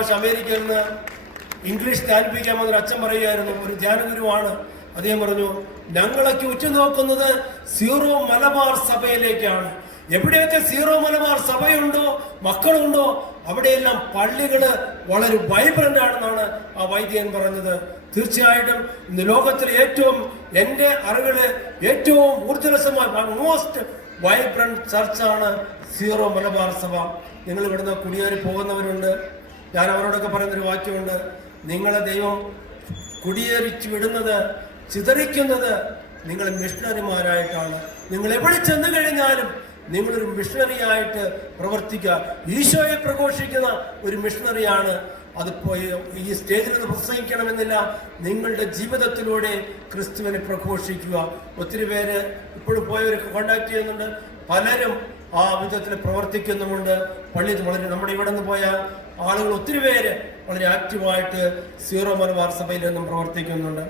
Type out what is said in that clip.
പ്രാവശ്യം അമേരിക്കയിൽ നിന്ന് ഇംഗ്ലീഷ് ധ്യാനിപ്പിക്കാൻ വന്നൊരു അച്ഛൻ പറയുകയായിരുന്നു. ഒരു ധ്യാനഗുരുവാണ്. അദ്ദേഹം പറഞ്ഞു ഞങ്ങളൊക്കെ ഉറ്റുനോക്കുന്നത് സീറോ മലബാർ സഭയിലേക്കാണ്. എവിടെയൊക്കെ സീറോ മലബാർ സഭയുണ്ടോ മക്കളുണ്ടോ അവിടെയെല്ലാം പള്ളികൾ വളരെ വൈബ്രന്റ് ആണെന്നാണ് ആ വൈദ്യൻ പറഞ്ഞത്. തീർച്ചയായിട്ടും ഇന്ന് ലോകത്തിലെ ഏറ്റവും എന്റെ അറിവിൽ ഏറ്റവും ഊർജലസമായ മോസ്റ്റ് വൈബ്രന്റ് ചർച്ചാണ് സീറോ മലബാർ സഭ. നിങ്ങൾ ഇവിടുന്ന് കുടിയേറി പോകുന്നവരുണ്ട്. ഞാൻ അവരോടൊക്കെ പറയുന്നൊരു വാക്യമുണ്ട്. നിങ്ങളെ ദൈവം കുടിയേറിച്ചു വിടുന്നത് ചിതറിക്കുന്നത് നിങ്ങൾ മിഷണറിമാരായിട്ടാണ്. നിങ്ങൾ എവിടെ ചെന്ന് കഴിഞ്ഞാലും നിങ്ങളൊരു മിഷണറി ആയിട്ട് പ്രവർത്തിക്കുക. ഈശോയെ പ്രഘോഷിക്കുന്ന ഒരു മിഷണറിയാണ്. അത് ഈ സ്റ്റേജിൽ നിന്ന് പ്രസംഗിക്കണമെന്നില്ല. നിങ്ങളുടെ ജീവിതത്തിലൂടെ ക്രിസ്തുവിനെ പ്രഘോഷിക്കുക. ഒത്തിരി പേര് ഇപ്പോഴും പോയവരൊക്കെ കോണ്ടാക്ട് ചെയ്യുന്നുണ്ട്. പലരും ആ വിധത്തിൽ പ്രവർത്തിക്കുന്നുമുണ്ട്. പള്ളി വളരെ നമ്മുടെ ഇവിടെ നിന്ന് പോയ ആളുകൾ ഒത്തിരി പേര് വളരെ ആക്റ്റീവായിട്ട് സീറോ മലബാർ സഭയിൽ നിന്നും പ്രവർത്തിക്കുന്നുണ്ട്.